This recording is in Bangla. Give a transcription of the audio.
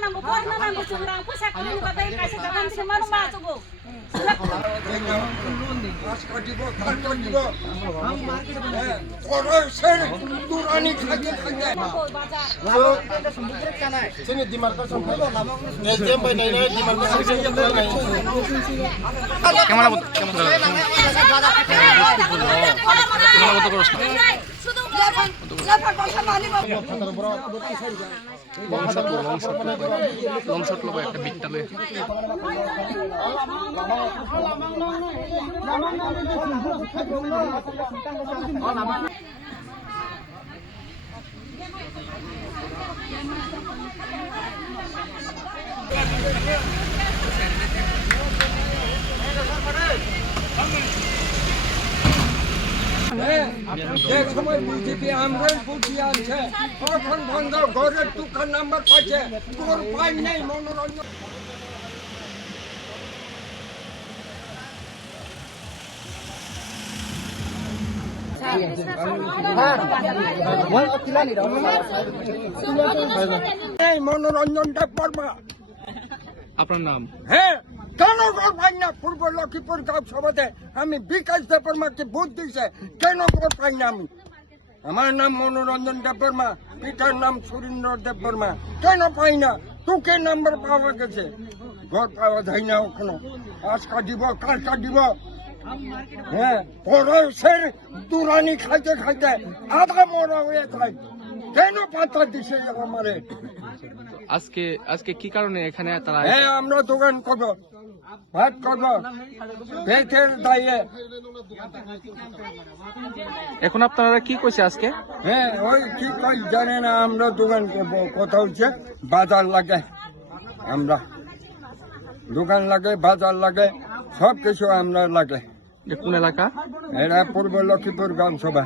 नांगौ फरायनो नांगौ जोंना फैसा खामायनो बाय कासे गाबानसो मानो माजोबो লংশট লব একটা বিট্টালে যে সময় বিজেপি আমরাই বুঝিয়ে আছে তখন বন্ধ ঘরের দোকান নাম্বার পাচ্ছে তোর পাই নেই মনোরঞ্জন মনোরঞ্জনটা পড়বা আপনার নাম? হ্যাঁ কেন ঘর পাই না পূর্ব লক্ষ্মীপুর গাঁও সভাতে আমি বিকাশ দেববর্মাকে ভোট দিয়েছে কেন ঘর পাই না আমি আমার নাম মনোরঞ্জন দেববর্মা পিতার নাম সুরেন্দ্র দেববর্মা কেন পাই না তোকে নাম্বার পাওয়া গেছে ঘর পাওয়া যায় না ওখানে আজকা দিব কালকা দিব হ্যাঁ পরশের দুরানি খাইতে খাইতে আধা মরা হয়ে যায় কেন পাতা দিছে আমারে আজকে কি কারণে এখানে তারা? হ্যাঁ আমরা দোকান করবো ভাত করবো পেটের দায়ে এখন আপনারা কি কইছে আজকে? হ্যাঁ ওই ঠিক কই জানে না আমরা দোকান করবো কথা হচ্ছে বাজার লাগে আমরা দোকান লাগে বাজার লাগে সব কিছু আমরা লাগে। কোন এলাকা? এরা পূর্ব লক্ষ্মীপুর গ্রাম সভা।